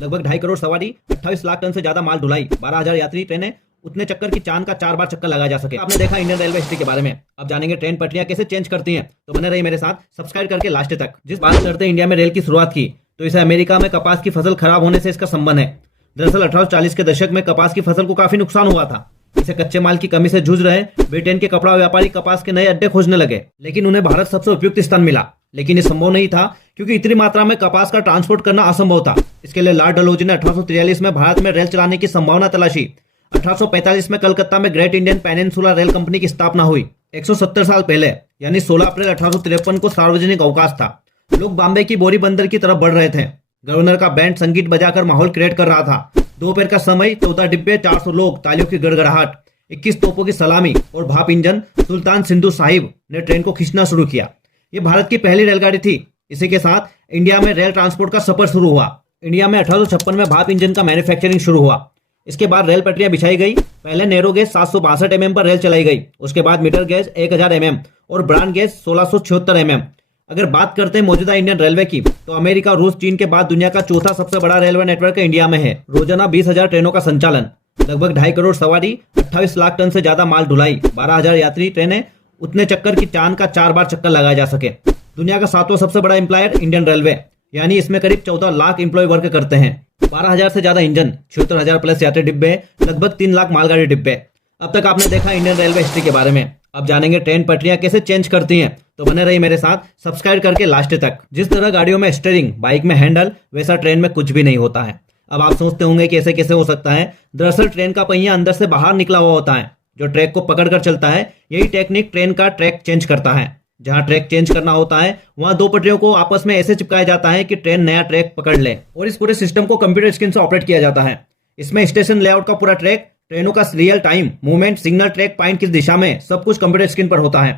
लगभग 2.5 करोड़ सवारी, 28 लाख टन से ज्यादा माल ढुलाई, 12,000 यात्री ट्रेनें, उतने चक्कर की चांद का 4 बार चक्कर लगाया जा सके। आपने देखा इंडियन रेलवे हिस्ट्री के बारे में। अब जानेंगे ट्रेन पटरियां कैसे चेंज करती हैं, तो बने रहिए मेरे साथ, सब्सक्राइब करके लास्ट तक। जिस बात करते हैं इंडिया में रेल की शुरुआत की, तो इसे अमेरिका में कपास की फसल खराब होने से इसका संबंध है। दरअसल 1840 के दशक में कपास की फसल को काफी नुकसान हुआ था। इसे कच्चे माल की कमी से जूझ रहे ब्रिटेन के कपड़ा व्यापारी कपास के नए अड्डे खोजने लगे, लेकिन उन्हें भारत सबसे उपयुक्त स्थान मिला। लेकिन ये संभव नहीं था क्योंकि इतनी मात्रा में कपास का ट्रांसपोर्ट करना असंभव था। इसके लिए लॉर्ड डलहौजी ने 1843 में भारत में रेल चलाने की संभावना तलाशी। 1845 में कलकत्ता में great Indian peninsula rail company की स्थापना हुई। 170 साल पहले यानी 16 अप्रैल 1853 को सार्वजनिक अवकाश था। लोग बॉम्बे की बोरी बंदर की तरफ बढ़ रहे थे। गवर्नर का बैंड संगीत बजाकर माहौल क्रिएट कर रहा था। दोपहर का समय, 14 डिब्बे, 400 लोग, तालियों की गड़गड़ाहट, 21 तोपों की सलामी और भाप इंजन सुल्तान सिंधु साहिब ने ट्रेन को खींचना शुरू किया। ये भारत की पहली रेलगाड़ी थी। इसी के साथ इंडिया में रेल ट्रांसपोर्ट का सफर शुरू हुआ। इंडिया में 1856 में भाप इंजन का मैन्युफैक्चरिंग शुरू हुआ। इसके बाद रेल पटरियां बिछाई गई। पहले नैरो गेज 762 mm पर रेल चलाई गई। उसके बाद मीटर गेज 1000 mm और ब्रॉड गेज 1676 mm। अगर बात करते हैं मौजूदा इंडियन रेलवे की, तो अमेरिका, रूस, चीन के बाद दुनिया का चौथा सबसे बड़ा रेलवे नेटवर्क इंडिया में है। रोजाना 20,000 ट्रेनों का संचालन, लगभग 2.5 करोड़ सवारी, 28 लाख टन से ज्यादा माल ढुलाई, 12,000 यात्री ट्रेनें, उतने चक्कर की चांद का 4 बार चक्कर लगाया जा सके। दुनिया का 7वां सबसे बड़ा एम्प्लॉयर इंडियन रेलवे, यानी इसमें करीब 14 लाख एम्प्लॉय वर्क करते हैं। 12,000 से ज्यादा इंजन, 76,000 प्लस यात्री डिब्बे, लगभग 3 लाख मालगाड़ी डिब्बे। अब तक आपने देखा इंडियन रेलवे हिस्ट्री के बारे में। अब जानेंगे ट्रेन पटरियां कैसे चेंज करती हैं, तो बने रहिए मेरे साथ, सब्सक्राइब करके लास्ट तक। जिस तरह गाड़ियों में स्टीयरिंग, बाइक में हैंडल, वैसा ट्रेन में कुछ भी नहीं होता है। अब आप सोचते होंगे कि ऐसे कैसे हो सकता है। दरअसल ट्रेन का पहिया अंदर से बाहर निकला हुआ होता है, जो ट्रैक को पकड़कर चलता है। यही टेक्निक ट्रेन का ट्रैक चेंज करता है। जहां ट्रैक चेंज करना होता है, वहां दो पटरियों को आपस में ऐसे चिपकाया जाता है कि ट्रेन नया ट्रैक पकड़ ले। और इस पूरे सिस्टम को कंप्यूटर स्क्रीन से ऑपरेट किया जाता है। इसमें स्टेशन लेआउट का पूरा ट्रैक, ट्रेनों का real time movement, signal, track point किस दिशा में, सब कुछ कंप्यूटर स्क्रीन पर होता है।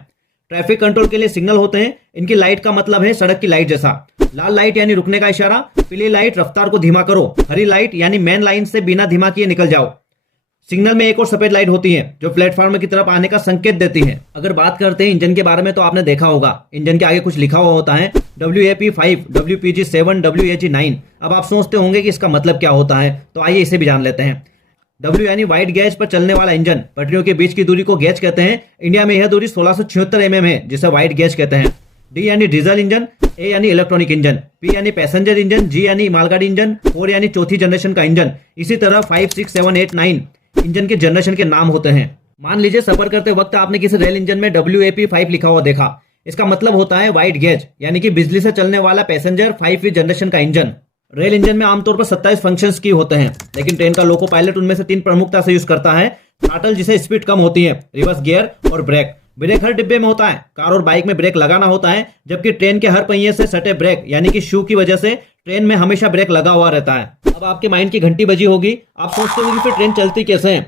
ट्रैफिक कंट्रोल के लिए सिग्नल होते हैं। इनकी लाइट का मतलब है सड़क की लाइट जैसा। लाल लाइट यानी रुकने का इशारा, पीली लाइट रफ्तार को धीमा करो, हरी लाइट यानी मेन लाइन से बिना धीमा किए निकल जाओ। सिग्नल में एक और सफेद लाइट होती है जो प्लेटफॉर्म की तरफ आने का संकेत देती है। अगर बात करते हैं इंजन के बारे में, तो आपने देखा होगा इंजन के आगे कुछ लिखा हुआ होता है, WAP5, WPG7, WAG9। अब आप सोचते होंगे कि इसका मतलब क्या होता है, तो आइए इसे भी जान लेते हैं। W यानी वाइड गेज पर चलने वाला इंजन। पटरियों के बीच की दूरी को गेज कहते हैं। इंडिया में यह दूरी 1676 mm है, जिसे वाइड गेज कहते हैं। D यानी डीजल इंजन, A यानी इलेक्ट्रॉनिक इंजन, P यानी पैसेंजर इंजन, G यानी मालगाड़ी इंजन, 4 यानी चौथी जनरेशन का इंजन। इसी तरह 5, 6, 7, 8, 9 इंजन के जनरेशन के नाम होते हैं। मान लीजिए सफर करते वक्त आपने किसी रेल इंजन में WAP5 लिखा हुआ देखा। इसका मतलब होता है वाइड गेज, यानी कि बिजली से चलने वाला पैसेंजर 5वीं जनरेशन का इंजन। रेल इंजन में आमतौर पर 27 फंक्शंस की होते हैं, लेकिन ट्रेन का लोको पायलट उनमें से 3 प्रमुखता से यूज करता है। थ्रॉटल, जिसे स्पीड कम होती है, रिवर्स गियर और ब्रेक। ब्रेक हर डिब्बे में होता है। कार और बाइक में ब्रेक लगाना होता है, जबकि ट्रेन के हर पहिए से सटे ब्रेक यानी कि शू की वजह से ट्रेन में हमेशा ब्रेक लगा हुआ रहता है। अब आपके माइंड की घंटी बजी होगी। आप सोचते होंगे फिर ट्रेन चलती कैसे है,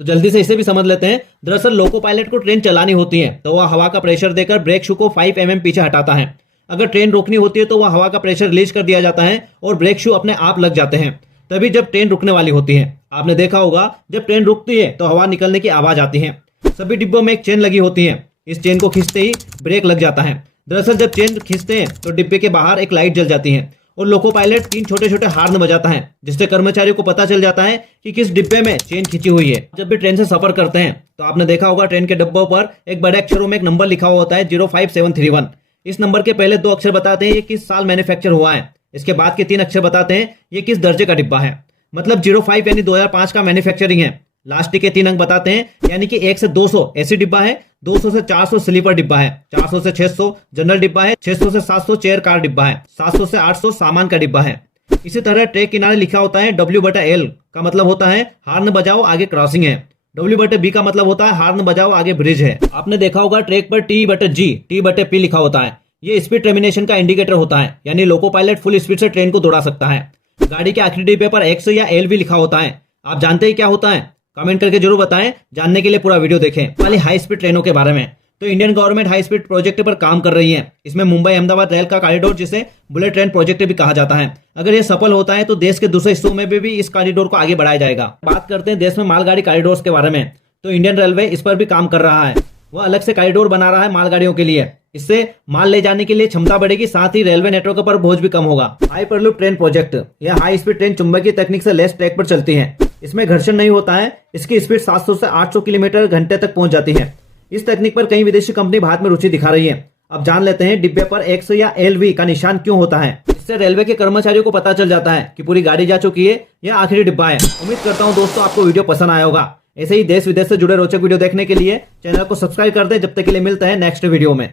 तो जल्दी से इसे भी समझ लेते हैं। दरअसल लोको पायलट को ट्रेन चलानी होती है, तो वह हवा का प्रेशर देकर ब्रेक शू को 5 mm पीछे हटाता है। अगर ट्रेन रोकनी होती है तो वह हवा का प्रेशर रिलीज कर दिया जाता है और ब्रेक शू अपने आप लग जाते हैं, तभी जब ट्रेन रुकने वाली होती है। आपने देखा होगा जब ट्रेन रुकती है तो हवा निकलने की आवाज आती है। सभी डिब्बों में एक चेन लगी होती है। इस चेन को खींचते ही ब्रेक लग जाता है। दरअसल जब चेन खींचते हैं तो डिब्बे के बाहर एक लाइट जल जाती है और लोको पायलट 3 छोटे छोटे हार्न बजाता है, जिससे कर्मचारियों को पता चल जाता है कि किस डिब्बे में चेन खींची हुई है। जब भी ट्रेन से सफर करते हैं तो आपने देखा होगा ट्रेन के डिब्बों पर एक बड़े अक्षरों में एक नंबर लिखा हुआ होता है, 05731। इस नंबर के पहले 2 अक्षर बताते हैं ये किस साल मैन्युफैक्चर हुआ है। इसके बाद के 3 अक्षर बताते हैं ये किस दर्जे का डिब्बा है। मतलब 05 यानी 2005 का मैन्युफैक्चरिंग है। लास्ट के 3 अंक बताते हैं, यानी कि 1 से 200 एसी डिब्बा है, 200 से 400 स्लीपर डिब्बा है, 400 से 600 जनरल डिब्बा है, 600 से 700 चेयर कार डिब्बा है, 700 से 800 सामान का डिब्बा है। इसी तरह ट्रैक किनारे लिखा होता है W/L का मतलब होता है हार्न बजाओ आगे क्रॉसिंग है। W/B का मतलब होता है हार्न बजाओ आगे ब्रिज है। आपने देखा होगा ट्रैक पर T/G, T/P लिखा होता है। ये स्पीड टर्मिनेशन का इंडिकेटर होता है, यानी लोको पायलट फुल स्पीड से ट्रेन को दौड़ा सकता है। गाड़ी के आखिरी डिब्बे पर X या L भी लिखा होता है। आप जानते हैं क्या होता है? कमेंट करके जरूर बताएं। जानने के लिए पूरा वीडियो देखें। वाली हाई स्पीड ट्रेनों के बारे में, तो Indian government high speed project पर काम कर रही है। इसमें मुंबई अहमदाबाद रेल का कॉरिडोर, जिसे बुलेट ट्रेन प्रोजेक्ट भी कहा जाता है, अगर ये सफल होता है तो देश के दूसरे हिस्सों में भी इस कॉरिडोर को आगे बढ़ाया जाएगा। बात करते हैं देश में मालगाड़ी कॉरिडोर के बारे में, तो इंडियन रेलवे इस पर भी काम कर रहा है। वह अलग से कॉरिडोर बना रहा है मालगाड़ियों के लिए। इससे माल ले जाने के लिए क्षमता बढ़ेगी, साथ ही रेलवे नेटवर्क पर बोझ भी कम होगा। हाइपरलूप ट्रेन प्रोजेक्ट, यह हाई स्पीड ट्रेन चुंबकीय तकनीक से लेस ट्रैक पर चलती है। इसमें घर्षण नहीं होता है। इसकी स्पीड 700 से 800 किलोमीटर घंटे तक पहुंच जाती है। इस तकनीक पर कई विदेशी कंपनी भारत में रुचि दिखा रही है। अब जान लेते हैं डिब्बे पर एक्स या LV का निशान क्यों होता है। इससे रेलवे के कर्मचारियों को पता चल जाता है कि पूरी गाड़ी जा चुकी है या आखिरी डिब्बा है। उम्मीद करता हूं दोस्तों आपको वीडियो पसंद आया होगा। ऐसे ही देश विदेश से जुड़े रोचक वीडियो देखने के लिए चैनल को सब्सक्राइब कर दें। जब तक के लिए मिलते हैं नेक्स्ट वीडियो में।